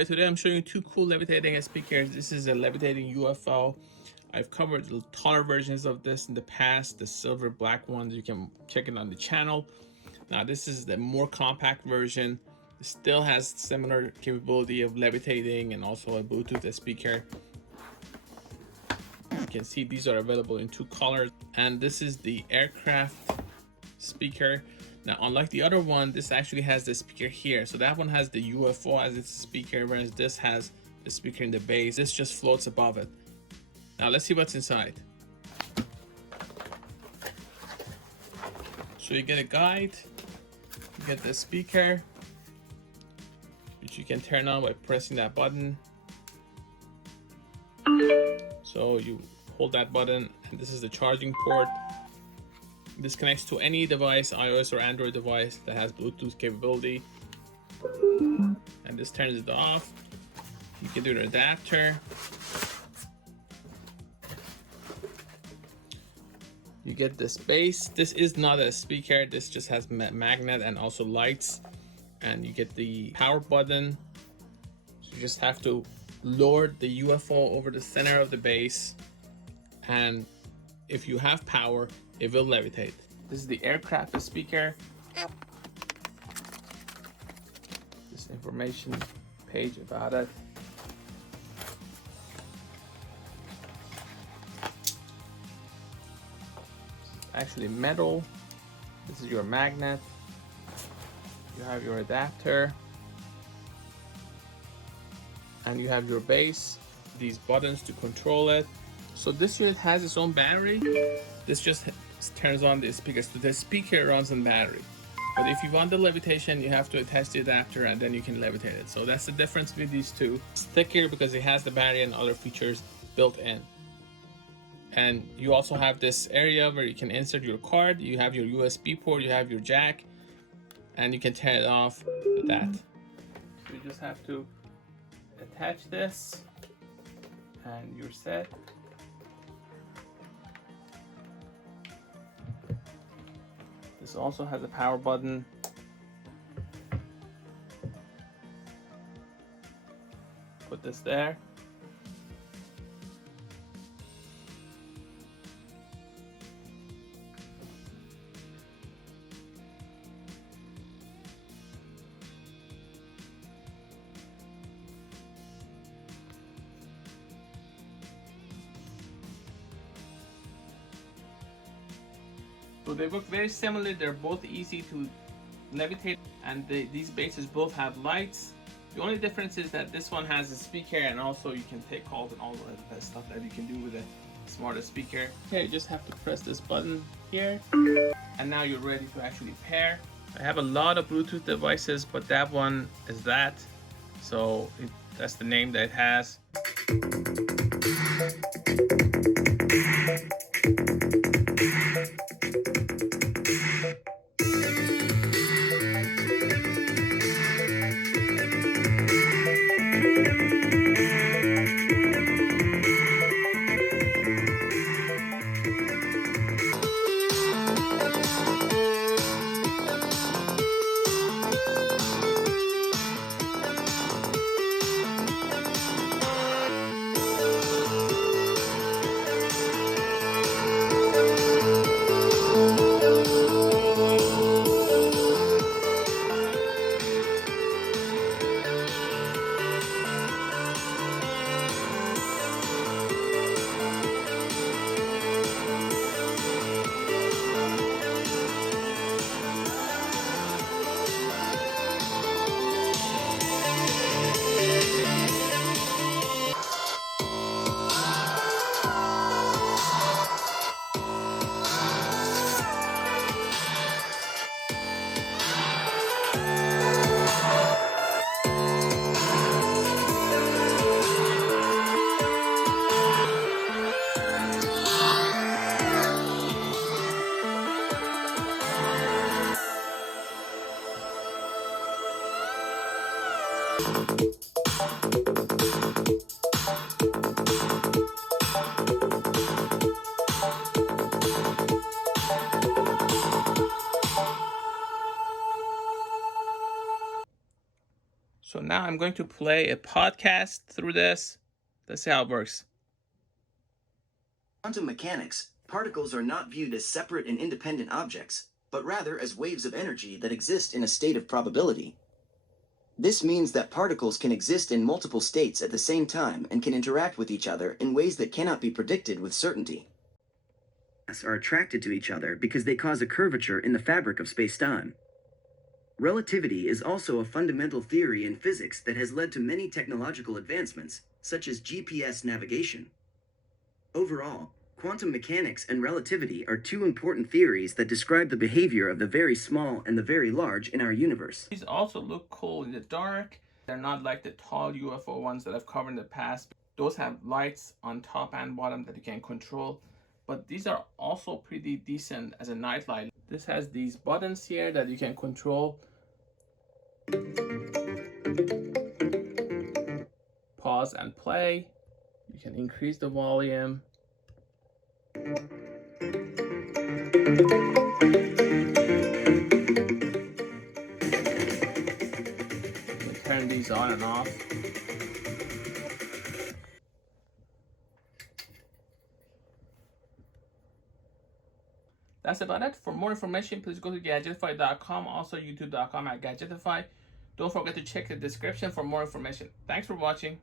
everybody. Today I'm showing you two cool levitating speakers. This is a levitating UFO. I've covered the taller versions of this in the past, the silver black ones. You can check it on the channel. Now this is the more compact version. It still has similar capability of levitating and also a Bluetooth speaker. You can see these are available in two colors, and this is the aircraft speaker. Now, unlike the other one, this actually has the speaker here. So that one has the UFO as its speaker, whereas this has the speaker in the base. This just floats above it. Now let's see what's inside. So you get a guide, you get the speaker, which you can turn on by pressing that button. So you hold that button, and this is the charging port. This connects to any device, iOS or Android device that has Bluetooth capability. And this turns it off. You can do an adapter. You get this base. This is not a speaker. This just has magnet and also lights. And you get the power button. So you just have to lower the UFO over the center of the base. And if you have power, it will levitate. This is the aircraft speaker. This information page about it. Actually metal. This is your magnet. You have your adapter. And you have your base. These buttons to control it. So this unit has its own battery. This just turns on the speaker. So the speaker runs on battery. But if you want the levitation, you have to attach the adapter and then you can levitate it. So that's the difference with these two. It's thicker because it has the battery and other features built in. And you also have this area where you can insert your card. You have your USB port, you have your jack, and you can turn it off with that. So you just have to attach this and you're set. This also has a power button. Put this there. So they work very similarly. They're both easy to levitate, and these bases both have lights. The only difference is that this one has a speaker, and also you can take calls and all of that stuff that you can do with a smarter speaker. Okay, you just have to press this button here, and now you're ready to actually pair. I have a lot of Bluetooth devices, but that one is that. So that's the name that it has. So now I'm going to play a podcast through this. Let's see how it works. Quantum mechanics, particles are not viewed as separate and independent objects, but rather as waves of energy that exist in a state of probability. This means that particles can exist in multiple states at the same time and can interact with each other in ways that cannot be predicted with certainty. Are attracted to each other because they cause a curvature in the fabric of space-time. Relativity is also a fundamental theory in physics that has led to many technological advancements, such as GPS navigation. Overall, quantum mechanics and relativity are two important theories that describe the behavior of the very small and the very large in our universe. These also look cool in the dark. They're not like the tall UFO ones that I've covered in the past. Those have lights on top and bottom that you can control. But these are also pretty decent as a nightlight. This has these buttons here that you can control. Pause and play. You can increase the volume. Turn these on and off. That's about it. For more information, please go to Gadgetify.com, also youtube.com/Gadgetify. Don't forget to check the description for more information. Thanks for watching.